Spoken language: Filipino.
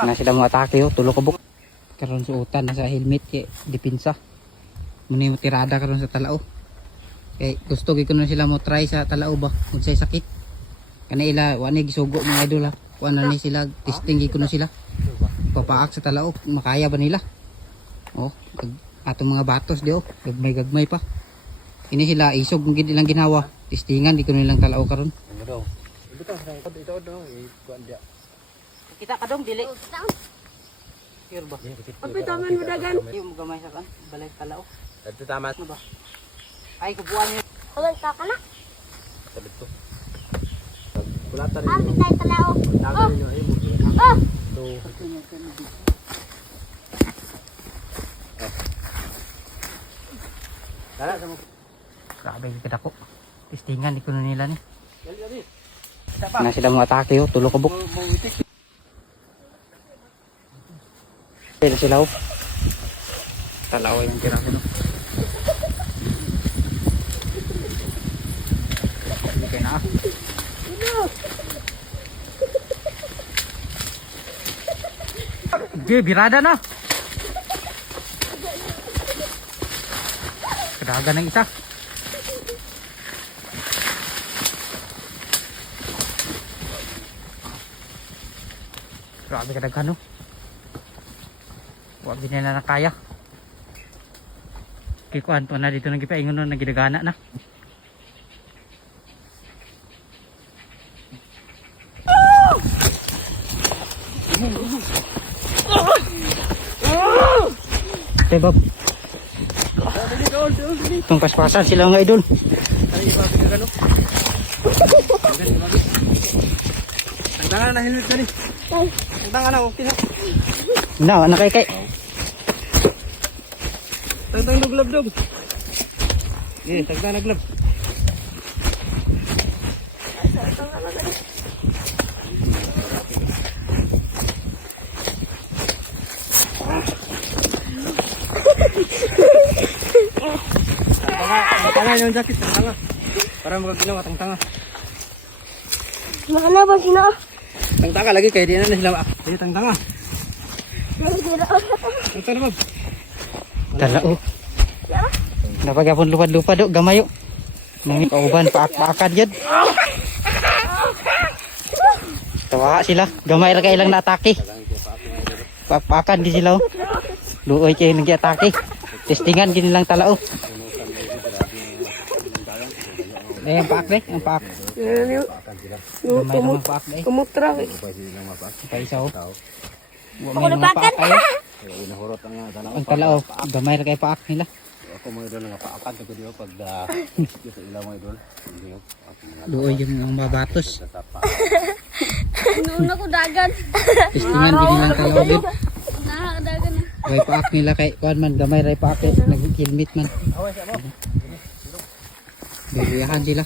Na sila mga atake oh, tulo ka buk. Karon suotan na sa helmet kay dipinsa. Muna yung tirada karon sa talao. Kay gusto gyud kuno sila mo try sa talao ba unsay sakit. Kana ila wa ni gisugo mga idol ha. Kuan na ni sila testing gyud kuno sila. Papaak sa talao makaya ba nila? Oh, atong mga batos di oh, gagmay pa. Ini sila isog gid ilang ginawa. Testingan di kuno ilang talao karon. Ito daw, kuan dia. Kita ka dong dili. Sure ba? Pagpitangan mo dagan. Yung gamay sa kan balay talao. Ito tama. Ano ba? Ay kubuan niyo. Awan ka kana. Sabi ko. Kulatan Abi tay talao. Dagan niyo ay mo. Oh. To. Tara sama. Grabe kita ko. Testingan di kuno nila ni. Dali. Na sila mga atake oh, tulo ka buk. Pero sila oh. Talao yung tira ko no. Okay na. Di birada na. Kadagan ng isa. Grabe kadaghan no. Wag din nila na kaya. Kikuan pa na dito nang gipaingon no nagidagana na. Tebab. Itong paspasan sila mga idol. Tangtangan na helmet tadi. Tangtangan na okay na. Na, nakay. Tangtang na glove dog. Tangtang na glove. Tangtanga yung jacket, tangtanga. Para magaginawa, tangtanga. Mana ba sino? Tangtanga lagi kaya di na sila. Sige, tangtanga. Tangtanga na ba? Talao. Napagapon lupad-lupad do gamayo. Nang kauban paak-paakan jud. Tawa sila, gamay ra kay ilang naatake. Paak-paakan di sila. Luoy kay nang giatake. Testingan gid nilang talao. Ang paak deh, ang paak. Gamay naman paak deh. Kumutra. Paisaw. Ako na paak ay. Ang talao, gamay ra kay paak nila. Ako mga idol nga paakan ko diyo pag sa ilaw mga idol. Luoy yung mga batos. Nuno ko dagan. Testingan gid nilang talao gid. Dagan. Way paak nila kay kuan man gamay ra paak nag-helmet man. Biyahan sila.